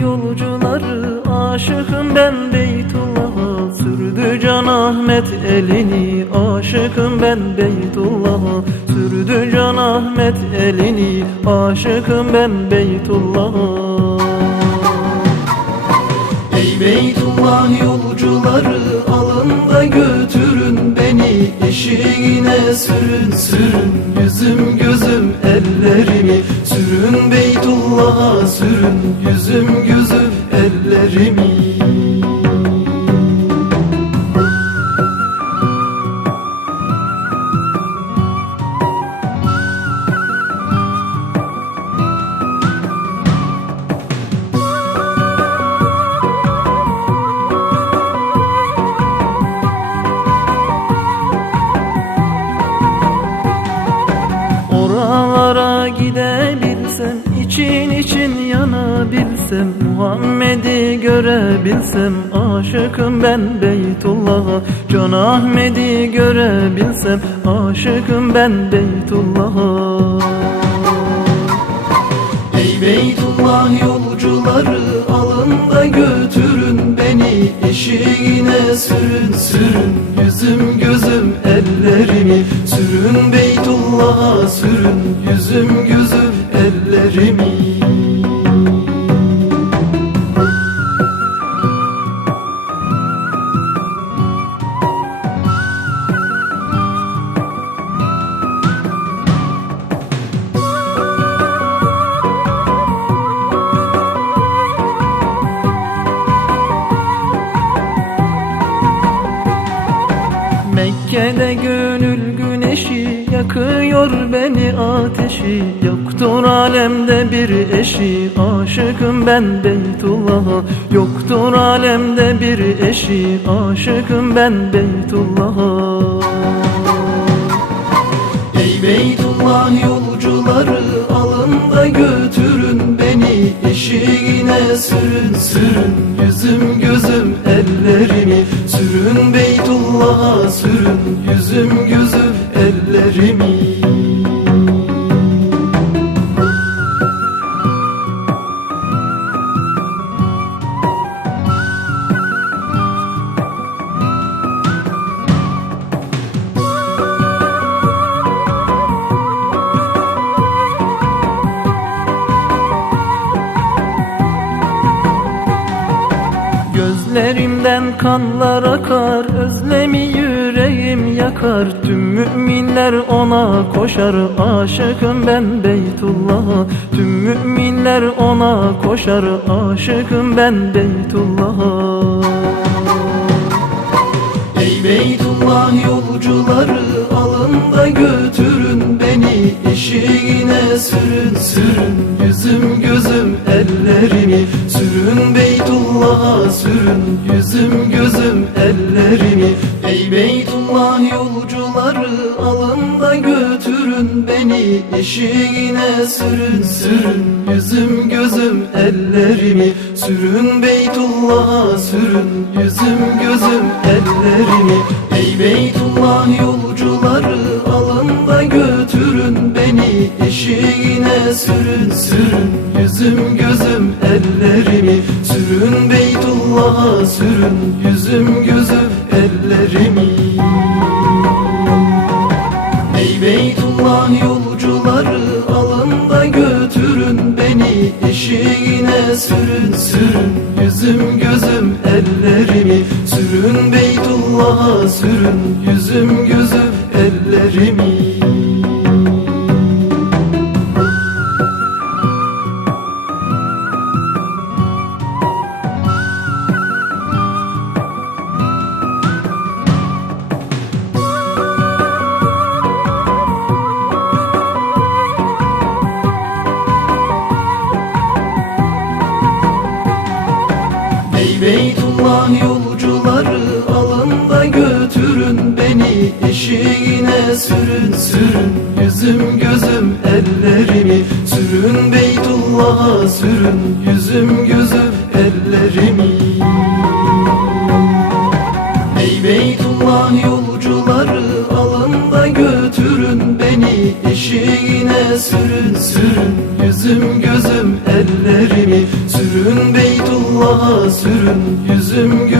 yolcuları Aşıkım ben Beytullah'a. Sürdü Can Ahmet elini Aşıkım ben Beytullah'a. Sürdü Can Ahmet elini Aşıkım ben Beytullah'a. Ey Beytullah yolcuları alın da götürün beni. Eşiğine sürün sürün. Yüzüm gözüm ellerimi Sürün Beytullah'a sürün yüzüm gözüm Oralara gidebilsem için için yanabilsem Muhammed'i görebilsem Aşıkım ben Beytullah'a. Can Ahmet'i görebilsem Aşıkım ben Beytullah'a. Ey Beytullah yolcuları alın da götürün beni. Eşiğine sürün sürün yüzüm gözüm ellerimi. Sürün Beytullah'a sürün yüzüm gözüm ellerimi. Mekke'de gönül yakıyor beni ateşi Yoktur alemde bir eşi. Aşıkım ben Beytullah'a Yoktur alemde bir eşi. Aşıkım ben Beytullah'a. Ey Beytullah yolcuları alın da götürün beni. Eşiğine sürün sürün yüzüm gözüm ellerimi Sürün Beytullah'a sürün yüzüm gözüm ellerimi Gözlerimden kanlar akar Özlemi yüreğim yakar. Tüm müminler ona koşar Aşıkım ben Beytullah'a Tüm müminler ona koşar Aşıkım ben Beytullah'a Ey Beytullah yolcuları alın da götürün beni Eşiğine sürün sürün Sürün Beytullah'a sürün yüzüm gözüm ellerimi. Ey Beytullah yolcuları alın da götürün beni. Eşiğine sürün sürün yüzüm gözüm ellerimi. Sürün Beytullah'a sürün yüzüm gözüm ellerimi. Ey Beytullah yolcuları alın da götürün beni. Eşiğine sürün sürün yüzüm gözüm ellerimi Sürün Beytullah'a sürün yüzüm gözüm ellerimi. Ey Beytullah yolcuları alın da götürün beni. Eşiğine sürün sürün yüzüm gözüm ellerimi. Sürün Beytullah'a sürün yüzüm gözüm ellerimi Beytullah yolcuları alın da götürün beni Eşiğine sürün sürün. Yüzüm gözüm ellerimi Sürün Beytullah'a sürün. Yüzüm gözüm ellerimi. Ey Beytullah yolcuları alın da götürün beni Eşiğine sürün sürün. Yüzüm gözüm ellerimi Sürün Beytullah'a sürün yüzüm ellerimi